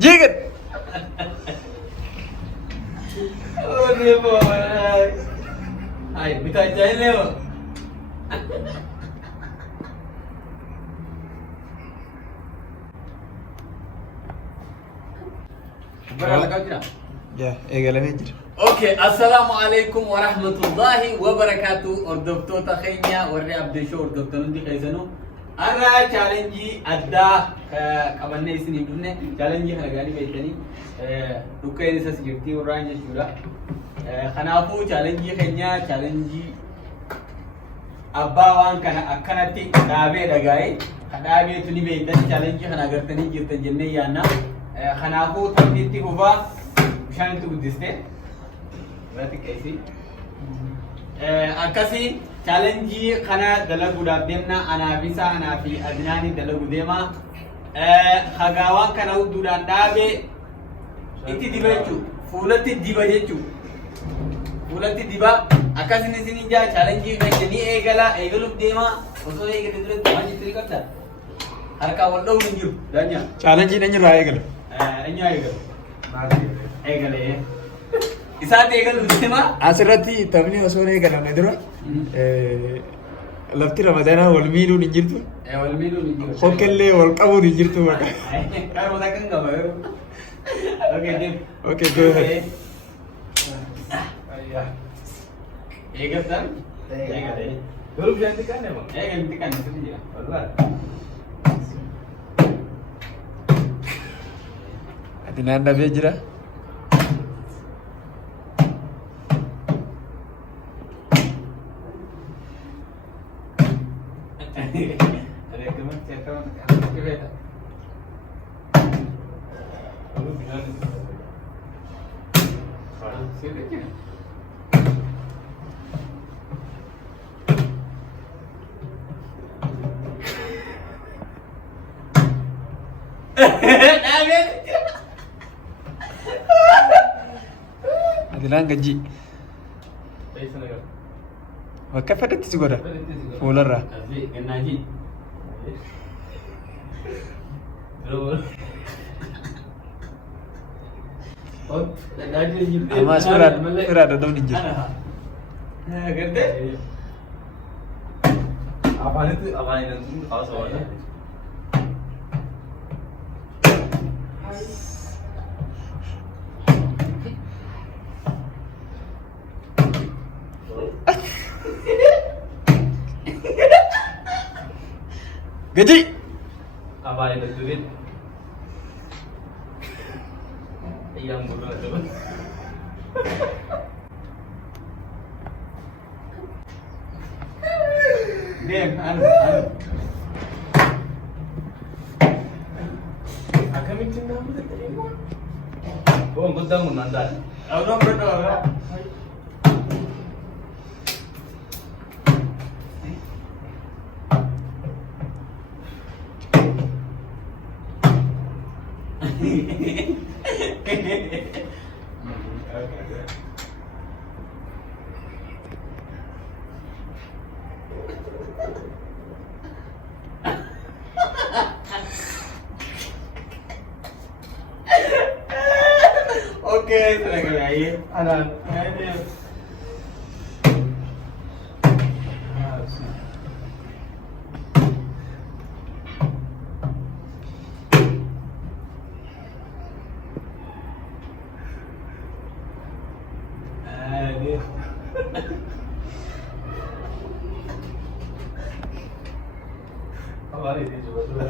Jigit. अरे बाबा आई बिता जाए वो बड़ा लगा क्या Ya, egalame jira. اوكي السلام عليكم ورحمة الله وبركاته وردفتو تخينيا ورد عبد الشو وردفتو ندي قيسنو أنا چالنجي أدا كمانة إسني بني چالنجي هرغاني بيتني دوكا إنسا سجرتي ورانجا شورا خنافو چالنجي خينيا چالنجي أبا وان كان أكنتي دابي دغاي دابي تني بيتني چالنجي خنا غرتني جرتن جنة يانا خنافو تنبيتي هوا مشان تو بدستي berarti kaisi akasi challenge kana dalagu dabdemna ana bisa ana fi adnani dalagu dema hagawan kana uduran dabe iti dibechu fulati dibajechu fulati diba akasi ni sini ja challenge gajni egalu dema oso egede dure tawani trikata harka waldo ninju danya Challenge ini nyuruh egal. enya egale Isaat egal udema Asirratti taphni osoo eegalame dura lafti ramadaanaa wal miidhuun hin jirtu. walmidu ninju Hokkellee wal qabuun hin jirtu maqaa. Karo tak enggak baru. Oke, Dim. Okay, go ahead. Iya. Egal kan? Egal ya. Dulu gantikan ya, Bang? Gantikan itu dia. Keluar. Ati naannafee jira. Ada teman cetan, ada kereta. Dulu bilang itu. Sini aja. Ati naan gajji. Dari sana kan. Bakka fedhetti si godha. Fuularraa. Asli kennaji. Terus. Oh, kennaji juga. Amma suraa dadhabni hin jiru. Nah, gede. Apaan itu? Apaan itu? Kalau soalnya Gaji. apaan itu duit? Yang bodoh itu. Dem, anu. Agak mungkin kamu terima. Oh, betul menandan. Orang berdoa. Oke, tenaga lain. Anak. Aduh. Apaan itu coba dulu.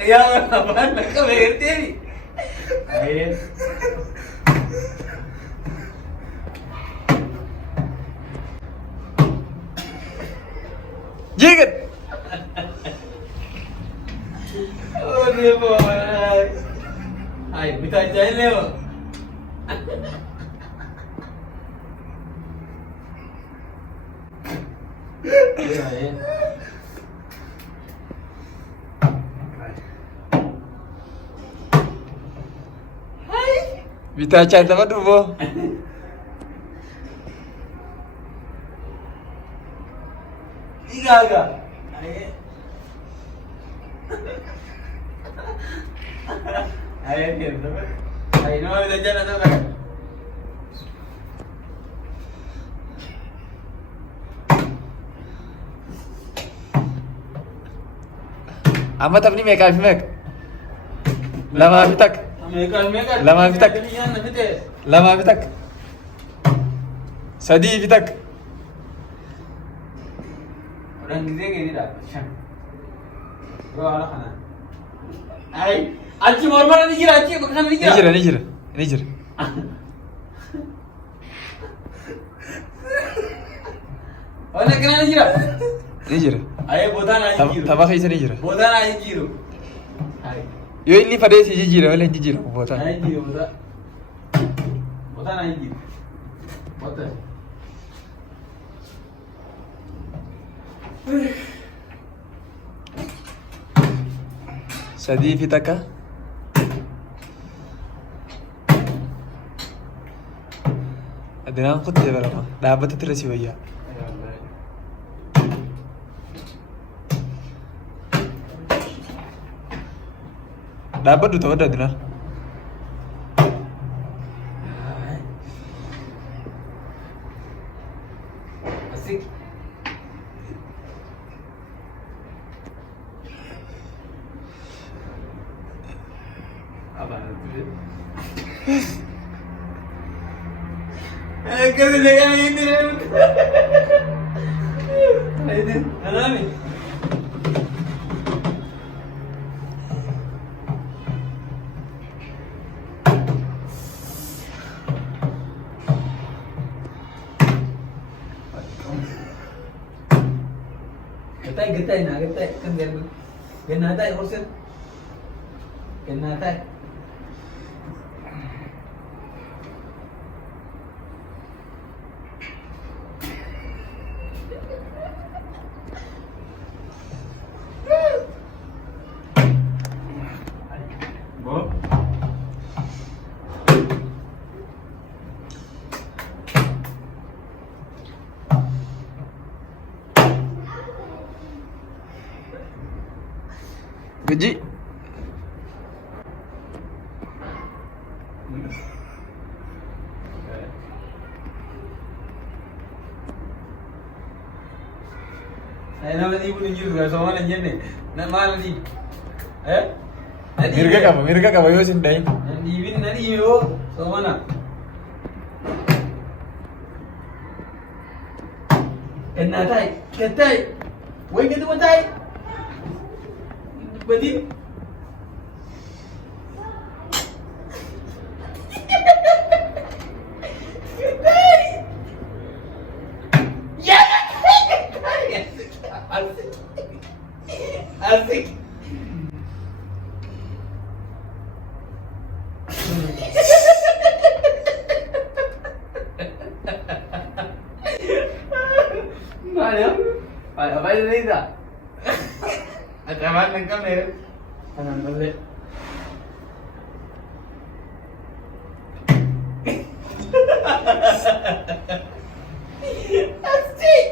Ya, apaan? Mereka mengerti nih. Air. Jigit. Oh, dia boy. Ay, bisa jalan lewat. Iya, ya. Hai. Bitachaan nama dhufoo. Igaaga. Ayah dia betul. Ayah nama kita jalan tu kan. Amma taphni meeqaa fi meeqa? Lamaa fi takka. Meeqa. Lamaa fi takka. Ini yang nanti deh. Lamaa fi takka. Sadii fi takka. Orang gede gini dah. Shan. Bro ala kana. Ay, achi mormana ni jira, achi bukan ni Ni jira. jira, ni jira. Ni jira. Orang kena ni jira. Ni jira. Ay, bodan ay jiro. Tapha keessa ni jira. Bodan ay jiro. Ay. Yoo inni fadee si jijjiira malee hin jijjiiramu bootaan. Ay jiro bodan. Bodan ay jiro. Bodan. Sadii fi takka. Adinaan kuttee barama. Dhaabbata tirra si wayyaa. Dhaabbadhu ta'uu adda adinaan. Asik. Apa itu? Kau jangan ini. Ini, mana ni? Getai nak getai kan biar kena tai horse kena tai Bo Gaji. Ay nama ni pun jiro kan sama lah ni. Nak mana ni? Eh? Mirga qaba yoo isin dhahin. Nanti bin nanti yo sama mana? Kena tai, ketai. Woi kita tai. Badi. Ya. Asik. Mana? Apa ini dah? Ada mana kamera? Kanan balik. Asik.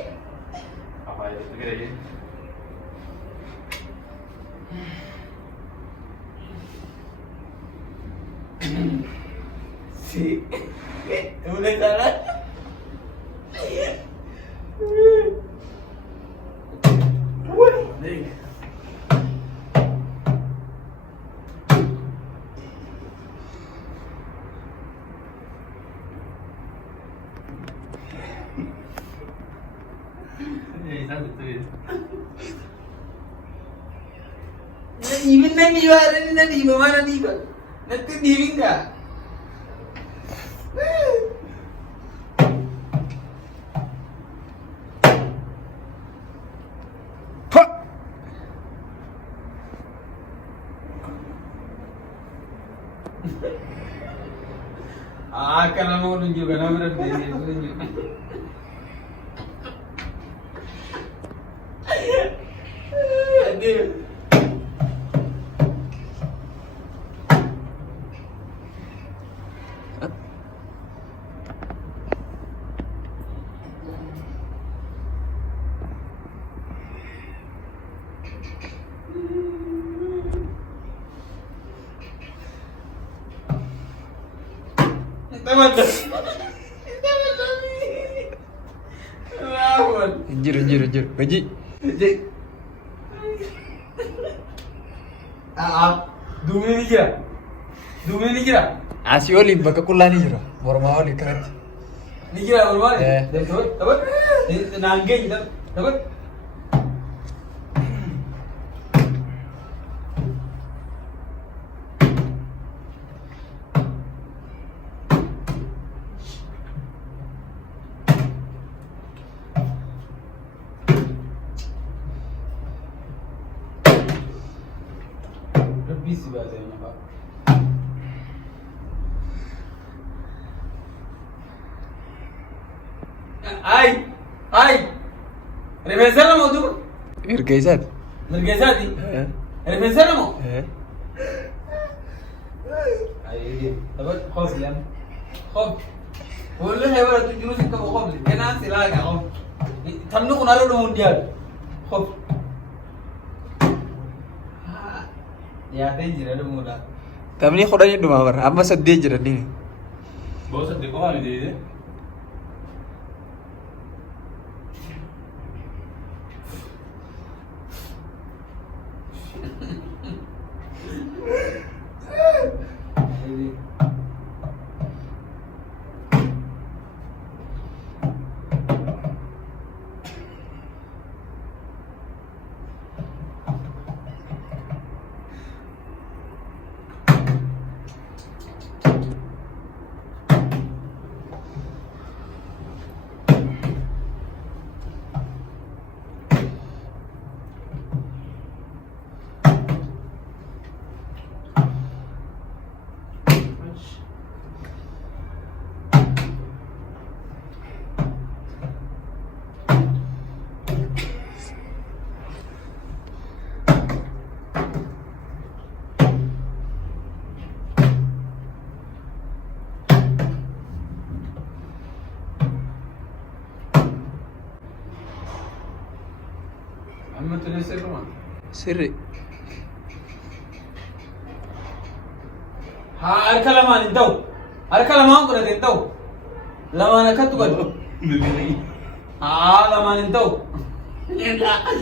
Apa itu segera Si. Boleh salah. Wih. Even nanti ada nanti mana ni kan? Nanti diving dah. Pak. Kalau mau tunjukkan nama berarti tunjuk. Aduh. Tamadha. Lawan. Injir. Baji. Dumi ni jira. Dumi ni jira. Asii oliin bakka qullaa ni jira. Mormaa olii kanatti. Ni jira walmaa. Eh. Tabat. Naangee jira. Tabat. Busy bahasa ini Pak. Ay, refensar mo tu? Erga isaati. Nirgeessati? Eh. Refensar mo? Eh. Ay, tabat khos yan. Khob. Wala hay wala tu jurus ka khob. Kena sila ka khob. Tamnu kunalo do mundial. Khob. Ya te jira do mula. Taphni kudhanii dhumaa bara. Amma 8 jiranii. Bosa de ko ani de. Amma tulis sa rumah. Sirri. Harka lamaan intaw. Harka lamaan ko natin intaw. Lamaan na katugad. Lamaan intaw.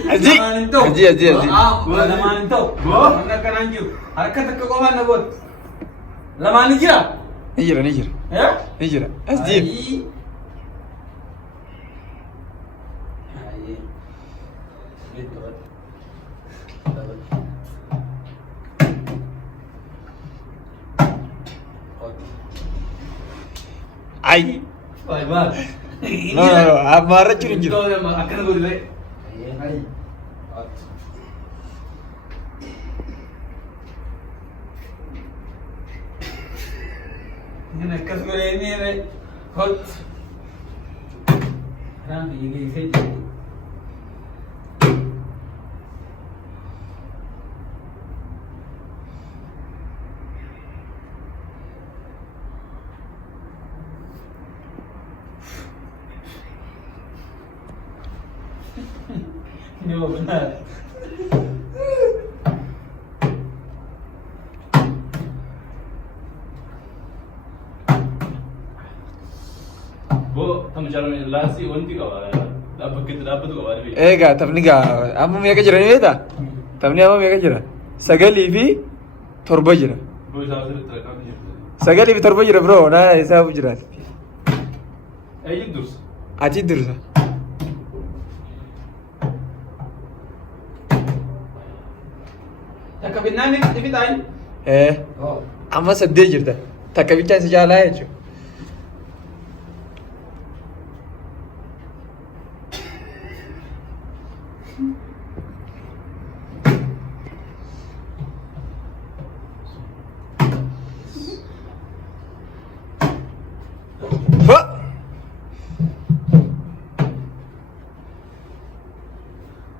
Aji. Lamaan intaw. Aji. Lamaan intaw. Mana kananju. Harka takka ko man nabot. Lamaan ni jira. Ni jira. Ya? Ni jira. Asjib. Ay. Baik. No. Amara curi jira. Akan gue dulu. Ini nekas gue ini re. Hot. Ram ini saja. Ini benar. Bo tam jalan lasi wanti ka ba? Dapat kita dapat ka ba? Egaa taphni gaa amma meeqa jira ni beektaa? Taphni amma meeqa jira? 9 fi 7 jira. Bo sa sa trakan ni. 9 fi 7 jira bro. Na isaafu jiraati. Ay dus. Achi dursa. Takka binnaan ni bitain. Amma 8 jirta. Takka bichaan si caalaa jechuudha.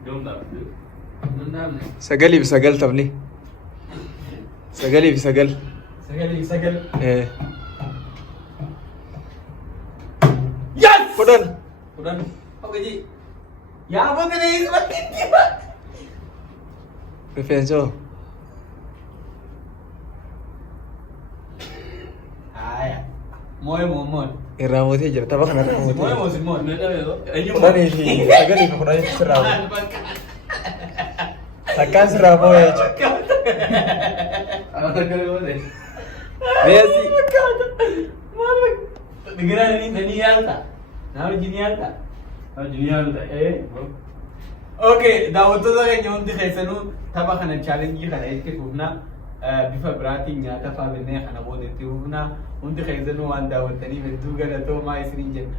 Ganda. Nandam. 9 fi 9 taphni. 9 fi 9. Sagal. Yes! Kudhan. Udah. Oke Ji. Ya apa tadi semakin tiba. Rifeenso. Moo'ee moo'moon. Irraa mootee jira. Tapha kana irraa Moo'ee mootee. moo'simmoon. Kudhanii fi sagalii fi kudhanii sirraa moo'ee. Takkaan sirraa moo'ee jechuudha. Reesi. Digiraa ni yaalta. Nama wajjin yaalta. Okay, daawwattoota keenya hundi keessanuu tapha kana chaalenjii kana itti fufna. Bifa biraatiin nyaata fa'aa bennee kana booda itti fufna. Hundi keessanuu waan daawwattaniif hedduu galatoomaa isiniin jenna.